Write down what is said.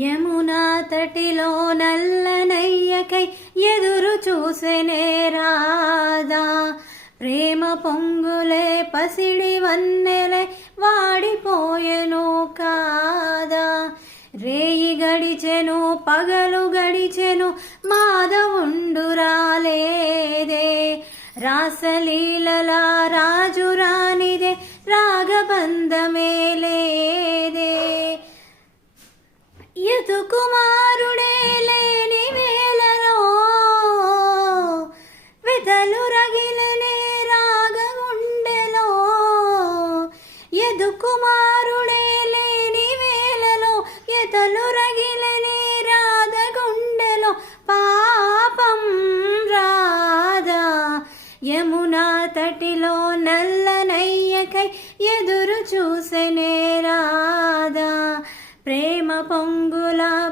యమునా తటిలో నల్లనయ్యకై ఎదురు చూసెనే రాధా. ప్రేమ పొంగులే పసిడి వన్నెలే వాడిపోయెను కాదా. రేయి గడిచెను పగలు గడిచెను మాధవుండు రాలేదే. రాసలీలల రాజు రానిదే రాగబంధమే లేదే. యదుకుమారుడే లేని వేళలో వెదలు రగిలనే రాగగుండెలో. యదుకుమారుడే లేని వేళలో ఎదలు రగిలనే రాధగుండెలో. పాపం రాధా యమునా తటిలో నల్లనయ్యకై ఎదురు చూసెనే రాధా. ప్రేమ పొంగుల